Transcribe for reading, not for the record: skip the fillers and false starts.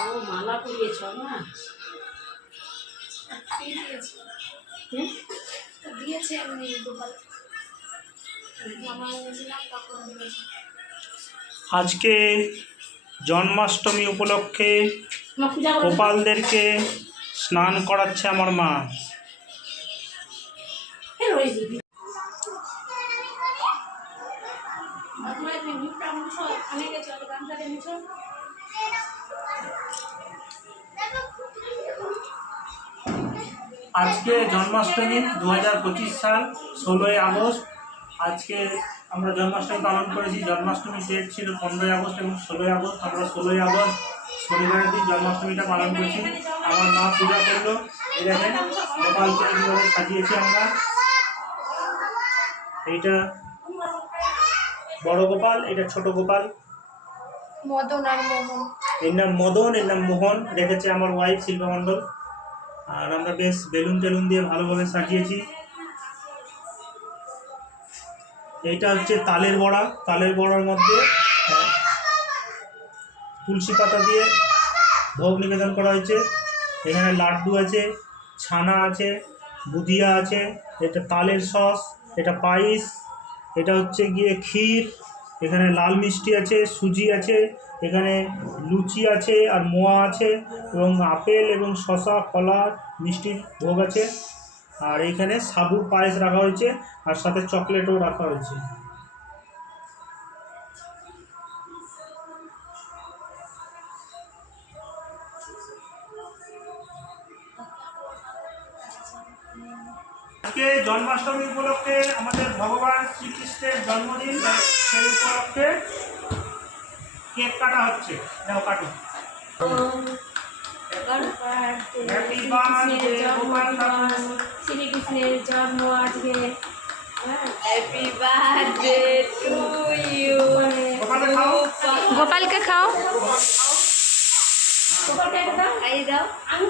ও মালা পরিয়েছ না? দিয়েছে এমনি গোপাল মামা এনেছিলাম তখন দিয়েছে। আজকে জন্মাষ্টমী উপলক্ষে গোপালদেরকে স্নান করাচ্ছে আমার মা। আজকে জন্মাষ্টমী 2025 সাল 16ই আগস্ট। আজকে আমরা জন্মাষ্টমী পালন করেছি। জন্মাষ্টমীর ডেট ছিল 15ই আগস্ট এবং 16ই আগস্ট। আমরা 16ই আগস্ট শনিবারের দিন জন্মাষ্টমীটা পালন করেছি। আমার মা পূজা করলো। এই দেখেন গোপালকে এইভাবে সাজিয়েছি আমরা। এইটা বড় গোপাল, এটা ছোট গোপাল। মদন আর মোহন, এর নাম মদন, এর নাম মোহন। রেখেছে আমার ওয়াইফ শিল্পা মণ্ডল। আর আমরা বেশ বেলুন টেলুন দিয়ে ভালোভাবে সাজিয়েছি। এইটা হচ্ছে তালের বড়া। তালের বড়ার মধ্যে তুলসী পাতা দিয়ে ভোগ নিবেদন করা হয়েছে। এখানে লাড্ডু আছে, ছানা আছে, বুদিয়া আছে, এটা তালের সস, এটা পায়েস, এটা হচ্ছে গিয়ে ক্ষীর, এখানে লাল মিষ্টি আছে, সুজি আছে, এখানে লুচি আছে আর মোয়া আছে এবং আপেল এবং শসা কলা মিষ্টির ভোগ আছে। আর এইখানে সাবুর পায়েস রাখা হয়েছে আর সাথে চকলেটও রাখা হয়েছে। আজকে জন্মাষ্টমী উপলক্ষে আমাদের ভগবান শ্রীকৃষ্ণের জন্মদিন, সেই উপলক্ষে কেক কাটা হচ্ছে। যাও কাটো। শ্রীকৃষ্ণের জন্ম আজকে। Happy birthday to you. গোপালকে খাও, গোপালকে দাও, খাইয়ে দাও। আমি